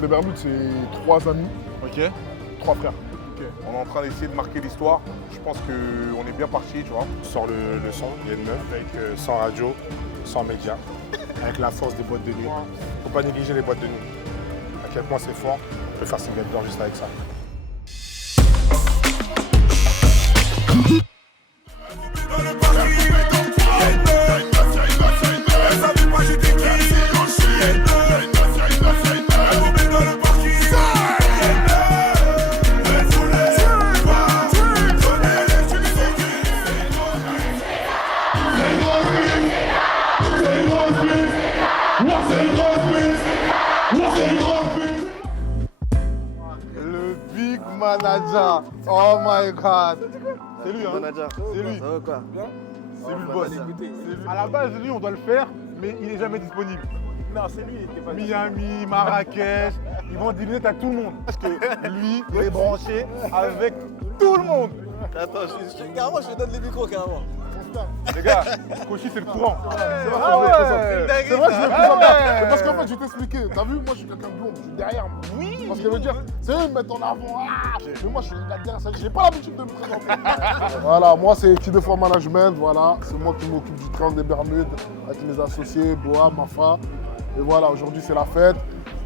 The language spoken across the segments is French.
Triangle des Bermudes, c'est 3 amis, Ok. 3 frères. On est en train d'essayer de marquer l'histoire. Je pense qu'on est bien parti, tu vois. On sort le son, il y a une meuf avec sans radio, sans médias, avec la force des boîtes de nuit. Faut pas négliger les boîtes de nuit. À quel point c'est fort, on peut faire Single Girl juste avec ça. Le big manager. Oh my god. C'est lui, hein. Manager. C'est lui. Ça va quoi? C'est lui le boss. À la base, lui, on doit le faire, mais il est jamais disponible. Non, c'est lui qui est pas Miami, Marrakech, ils vont dîner à tout le monde. Parce que lui, il est branché avec tout le monde. Attends, carrément, je te donne les micros carrément. Les gars, Koshi, c'est le courant. C'est vrai, Ah ouais. c'est vrai, je vais Ah plus en ouais. faire. C'est parce qu'en fait, je vais t'expliquer. T'as vu, moi, je suis quelqu'un de blond, je suis derrière. Oui. Parce qu'elle veut dire, c'est eux qui me mettent en avant. Ah. Mais moi, je suis là derrière. Ça, j'ai pas l'habitude de me présenter. Voilà, moi, c'est Kid de Management. Voilà, c'est moi qui m'occupe du Triangle des Bermudes avec mes associés, Boa, Mafa. Et voilà, aujourd'hui, c'est la fête.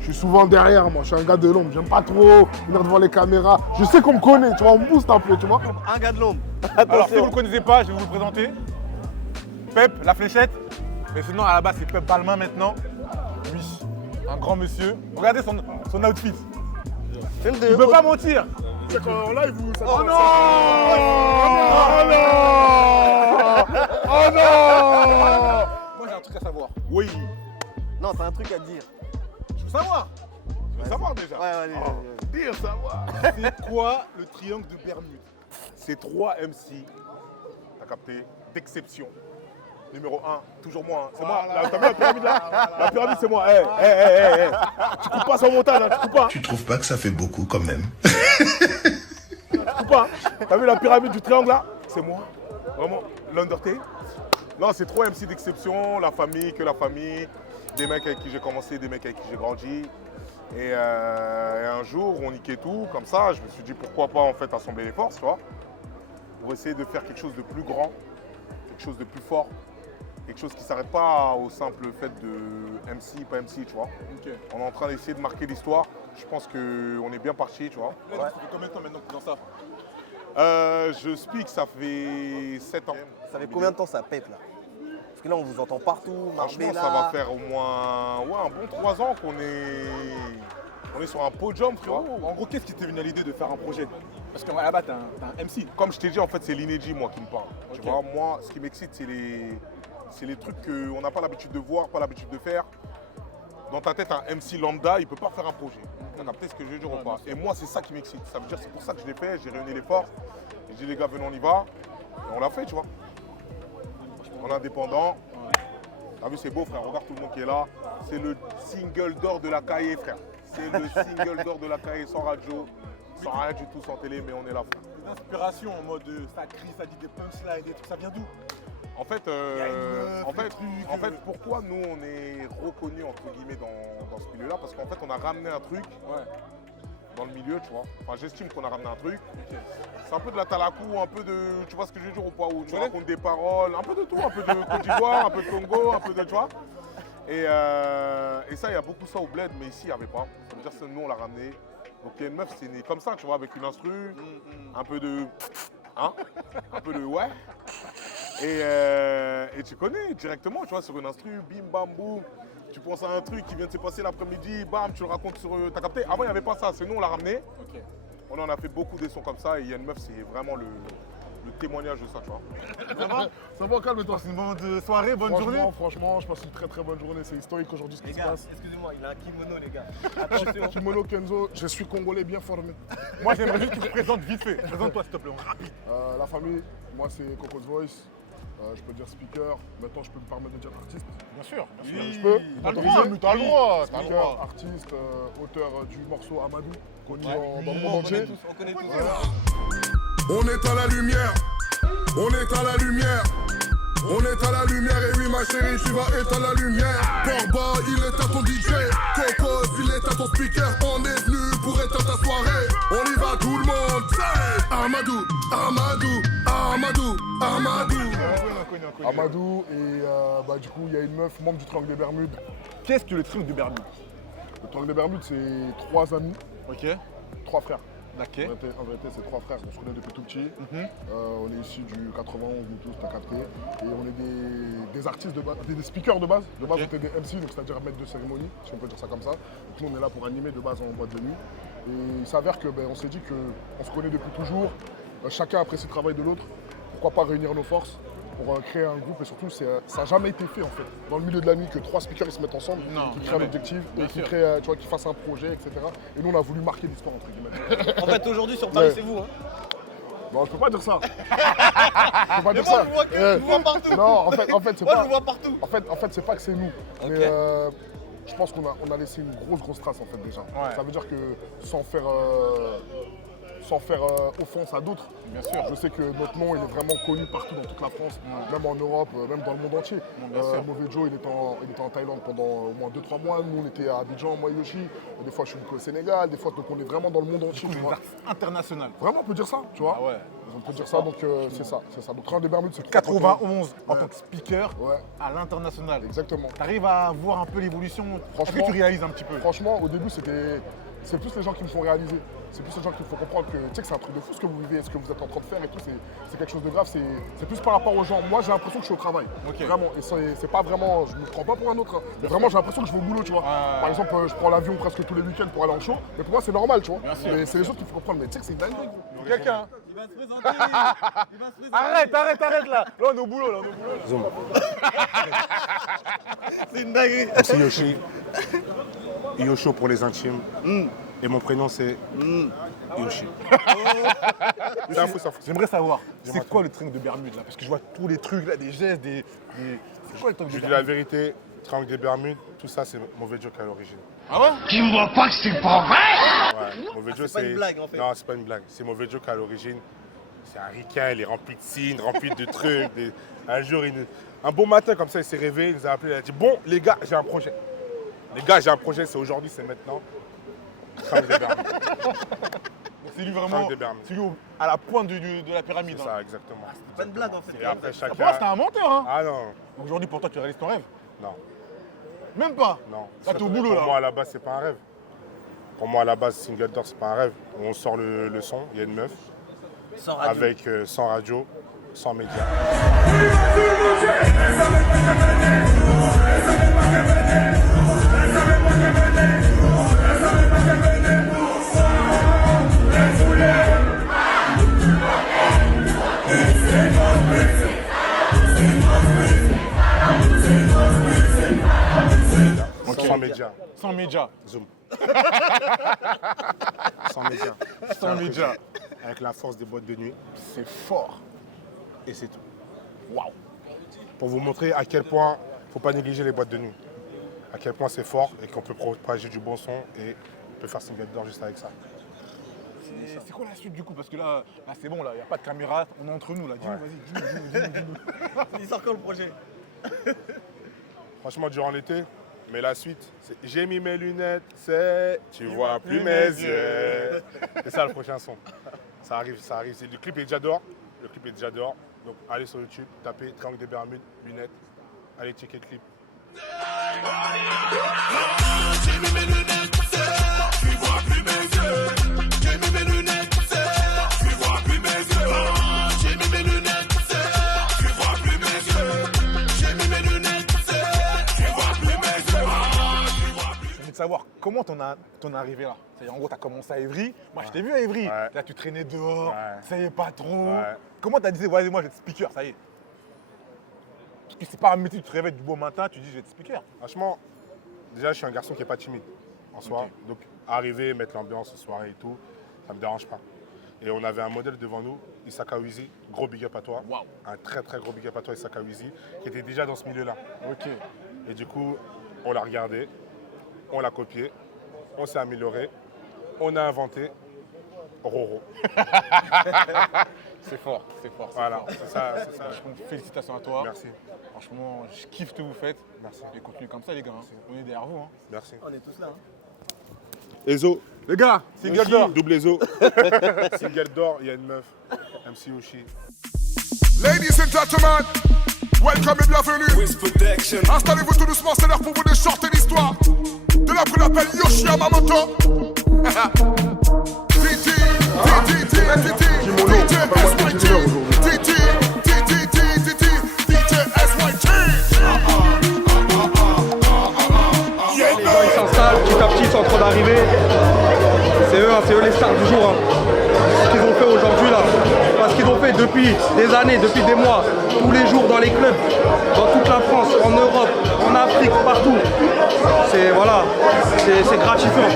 Je suis souvent derrière, moi. Je suis un gars de l'ombre. J'aime pas trop venir devant les caméras. Je sais qu'on me connaît, tu vois, on me booste un peu, tu vois. Un gars de l'ombre. Alors, si vous ne le connaissez pas, je vais vous le présenter. Pep, la fléchette. Mais sinon, à la base, c'est Pep Balmain maintenant. Oui, un grand monsieur. Regardez son outfit. Il ne peut pas mentir. C'est qu'en live, vous. Oh non! Oh non! Oh non! Moi, j'ai un truc à savoir. Oui. Non, t'as un truc à dire. Je veux savoir. Je veux savoir déjà. Ouais, allez, allez. Dire savoir. C'est quoi le triangle de Bermude? C'est 3 MC, t'as capté, d'exception. Numéro 1, toujours moi. Hein. C'est moi. Là, t'as vu la pyramide là? La pyramide, c'est moi. Tu coupes pas sans montage, hein. Tu coupes pas. Tu trouves pas que ça fait beaucoup quand même? Tu coupes pas. T'as vu la pyramide du triangle là? C'est moi. Vraiment, l'Undertale. Non, c'est 3 MC d'exception. La famille, que la famille. Des mecs avec qui j'ai commencé, des mecs avec qui j'ai grandi. Et un jour, on niquait tout. Comme ça, je me suis dit pourquoi pas en fait assembler les forces, tu vois. Pour essayer de faire quelque chose de plus grand, quelque chose de plus fort. Quelque chose qui ne s'arrête pas au simple fait de MC, pas MC, tu vois. Ok. On est en train d'essayer de marquer l'histoire. Je pense qu'on est bien parti, tu vois. Ça fait combien de temps maintenant que tu es dans ça? Je speak, ça fait 7 ans. Ça fait combien de temps ça pète là? Parce que là, on vous entend partout, Franchement, Marbella. ça va faire au moins un bon 3 ans qu'on est sur un podium, frérot. En gros, qu'est-ce qui t'est venu à l'idée de faire un projet? Parce qu'à la base, t'es un MC. Comme je t'ai dit, en fait, c'est l'inédit, moi, qui me parle. Ok. Tu vois, moi, ce qui m'excite, c'est les trucs qu'on n'a pas l'habitude de voir, pas l'habitude de faire. Dans ta tête, un MC lambda, il ne peut pas faire un projet. Tu as capté ce que je veux dire ou pas? Et moi, c'est ça qui m'excite. Ça veut dire c'est pour ça que je l'ai fait, j'ai réuni les forces. J'ai dit, les gars, venez, on y va. Et on l'a fait, tu vois. On est indépendant. T'as vu, c'est beau, frère. Regarde tout le monde qui est là. C'est le single d'or de la cahier, frère. C'est le single d'or de la cahier, sans radio, sans rien du tout, sans télé, mais on est là, frère. L'inspiration en mode ça crie, ça dit des punchlines, des trucs, ça vient d'où? En fait, y a une meuf, le truc, pourquoi nous on est reconnus entre guillemets dans ce milieu-là? Parce qu'en fait, on a ramené un truc dans le milieu, tu vois. Enfin, j'estime qu'on a ramené un truc. Ok. C'est un peu de la talakou, un peu de, tu vois ce que je veux dire ou pas? Où tu racontes des paroles, un peu de tout, un peu de Côte d'Ivoire, un peu de Congo, un peu de, tu vois. Et ça, il y a beaucoup ça au bled, mais ici, il n'y avait pas. Ça veut dire que nous, on l'a ramené. Donc, il y a une meuf, c'est né comme ça, tu vois, avec une instru, un peu de, hein, un peu de ouais. Et tu connais directement, tu vois, sur une instru, bim, bam, boum. Tu penses à un truc qui vient de se passer l'après-midi, bam, tu le racontes sur. T'as capté? Avant, il n'y avait pas ça, c'est nous, on l'a ramené. Ok. On en a fait beaucoup des sons comme ça, et il y a une meuf, c'est vraiment le témoignage de ça, tu vois. Ça va, calme-toi. C'est une bonne soirée, bonne journée. Franchement, je passe une très très bonne journée. C'est historique aujourd'hui ce qui Les se gars, passe. excusez-moi, il a un kimono, les gars. Attention. Kimono Kenzo, je suis congolais bien formé. Moi, j'aimerais juste que tu te présentes vite fait. Présente-toi, s'il te plaît, rapide. La famille, moi c'est Coco's Voice. Je peux dire speaker. Maintenant, je peux me permettre de dire artiste. Bien sûr. Je peux. T'as le droit, mais t'as le droit. Speaker, artiste, auteur du morceau Amadou, connu dans le monde On entier. connaît tous, on connaît tous. Voilà. On est à la lumière, on est à la lumière, On éteint la lumière et oui ma chérie tu vas éteindre la lumière. Porba il est à ton DJ, Cocos il est à ton speaker. On est venu pour éteindre ta soirée. On y va tout le monde. Amadou, Amadou, Amadou, Amadou. Amadou et du coup il y a une meuf membre du Triangle des Bermudes. Qu'est-ce que le Triangle des Bermudes? Le Triangle des Bermudes c'est 3 amis, Ok. 3 frères. Ok. En vérité, c'est 3 frères, on se connaît depuis tout petit. On est issus du 91, nous tous, t'as capté. Et on est des artistes de base, des speakers de base. De base, on était des MC, donc c'est-à-dire maître de cérémonie, si on peut dire ça comme ça. Donc nous, on est là pour animer de base en boîte de nuit. Et il s'avère que on s'est dit qu'on se connaît depuis toujours. Chacun apprécie le travail de l'autre. Pourquoi pas réunir nos forces pour créer un groupe et surtout ça n'a jamais été fait en fait. Dans le milieu de la nuit que 3 speakers ils se mettent ensemble, qui créent un objectif et qui créent, tu vois, qui fassent un projet, etc. Et nous on a voulu marquer l'histoire entre guillemets. En fait, aujourd'hui sur Paris, Ouais. c'est vous. Hein. Non, je peux pas dire ça. Je peux pas dire ça. Je vous vois partout. Non, en fait, c'est Moi, pas. je vous vois partout. En fait, c'est pas que c'est nous. Ok. Mais je pense qu'on a laissé une grosse trace en fait déjà. Ouais. Ça veut dire que sans faire offense à d'autres. Bien sûr. Je sais que notre nom il est vraiment connu partout dans toute la France, même en Europe, même dans le monde entier. Bien sûr. Mauvais Joe il était en Thaïlande pendant au moins 2-3 mois. Nous on était à Abidjan, moi et Yoshi. Des fois je suis au Sénégal, des fois donc on est vraiment dans le monde entier. Tu Une vois. artiste internationale. Vraiment on peut dire ça, tu vois. Ah ouais. On peut dire ça, donc c'est ça. Donc Triangle des Bermudes, c'est 91 en Ouais. tant que speaker Ouais, à l'international. exactement. T'arrives à voir un peu l'évolution. Est-ce que Franchement- tu réalises un petit peu? Franchement, au début, c'est plus les gens qui me font réaliser. C'est plus les gens qui me font comprendre que, tu sais, que c'est un truc de fou ce que vous vivez, ce que vous êtes en train de faire et tout. C'est quelque chose de grave. C'est plus par rapport aux gens. Moi, j'ai l'impression que je suis au travail. Ok. Vraiment. Et c'est pas vraiment. Je me prends pas pour un autre. Hein. Mais vraiment, j'ai l'impression que je vais au boulot, tu vois. Par exemple, je prends l'avion presque tous les week-ends pour aller en show. Mais pour moi, c'est normal, tu vois. Bien sûr. Mais c'est les autres qui font comprendre. Mais tu sais que c'est une dinguerie. Quelqu'un? Il va se présenter. Il va se présenter. Arrête là! Là on est au boulot, C'est une dinguerie. C'est Yoshi. Yoshi pour les intimes. Et mon prénom c'est Yoshi. Ça fout. J'aimerais savoir, c'est quoi le Triangle de Bermude là? Parce que je vois tous les trucs là, des gestes, C'est quoi le Triangle Je de dis la Bermude? vérité, Triangle des Bermudes, tout ça c'est Mauvais Joe à l'origine. Ah ouais? Ouais, Mauvais Joe c'est pas une blague, en fait. Non, c'est pas une blague. C'est Mauvais Joe à l'origine. C'est un ricain, il est rempli de signes, rempli de trucs. Un jour, un bon matin comme ça, il s'est réveillé, il nous a appelé, il a dit bon les gars, j'ai un projet. Les gars, j'ai un projet, c'est aujourd'hui, c'est maintenant. Triangle des Bermudes. C'est lui vraiment, Triangle des Bermudes. c'est lui à la pointe de la pyramide. C'est ça, exactement. C'est pas une blague en fait. Et après Pour moi, chacun. c'était un menteur hein. Ah non, Aujourd'hui pour toi tu réalises ton rêve? non, Même pas? non. Là t'es au boulot Pour là. moi, à la base, c'est pas un rêve. Pour moi, à la base, Single Door, c'est pas un rêve. On sort le son, il y a une meuf, Sans radio. avec sans radio, sans médias. Sans médias. Sans médias. Zoom. Sans médias. Sans médias. Avec la force des boîtes de nuit. C'est fort. Et c'est tout. Waouh. Pour vous montrer à quel point il ne faut pas négliger les boîtes de nuit. À quel point c'est fort et qu'on peut propager du bon son et on peut faire Single Door juste avec ça. C'est quoi la suite du coup? Parce que là c'est bon, là, il n'y a pas de caméra, on est entre nous là. Dis-nous, Ouais. vas-y, dis-nous. Il sort quand le projet? Franchement, durant l'été, mais la suite, c'est j'ai mis mes lunettes, c'est tu vois plus mes yeux. C'est ça le prochain son. Ça arrive. Le clip est déjà dehors. Donc allez sur YouTube, tapez Triangle des Bermudes, lunettes. Allez checker le clip. J'ai envie de savoir comment t'en es arrivé là. C'est-à-dire en gros t'as commencé à Évry. Moi je t'ai vu à Évry. Ouais. Là tu traînais dehors, Ouais. ça y est pas trop. Ouais. Comment t'as dit ouais moi je vais être speaker, ça y est? Parce que c'est pas un métier, tu te réveilles du beau matin, tu dis je vais être speaker. Franchement, déjà, je suis un garçon qui n'est pas timide en soi. Ok. Donc, arriver, mettre l'ambiance aux soirées et tout, ça ne me dérange pas. Et on avait un modèle devant nous, Isaka Wizi, gros big up à toi. Waouh. Un très très gros big up à toi, Isaka Wizi, qui était déjà dans ce milieu-là. Ok. Et du coup, on l'a regardé, on l'a copié, on s'est amélioré, on a inventé Roro. C'est fort, c'est fort. Voilà, fort. c'est ça. Franchement, félicitations à toi. Merci. Franchement, je kiffe ce que vous faites. Merci. Et continuez comme ça, les gars. Hein. On est derrière vous. Hein. Merci. On est tous là. Ezo. Les gars, single d'or. Double Ezo. Single d'or, il y a une meuf. MC Yoshi. Ladies and gentlemen, welcome et bienvenue. Installez-vous tout doucement, c'est l'heure pour vous de chanter l'histoire de l'homme qu'on appelle Yoshi Yamamoto. Les gens ils s'installent, petit à petit ils sont en train d'arriver. C'est eux les stars du jour. Hein. Ce qu'ils ont fait aujourd'hui là. Parce qu'ils ont fait depuis des années, depuis des mois, tous les jours dans les clubs, dans toute la France, en Europe, en Afrique, partout. C'est voilà, c'est gratifiant.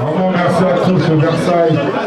Vraiment merci à tous de Versailles.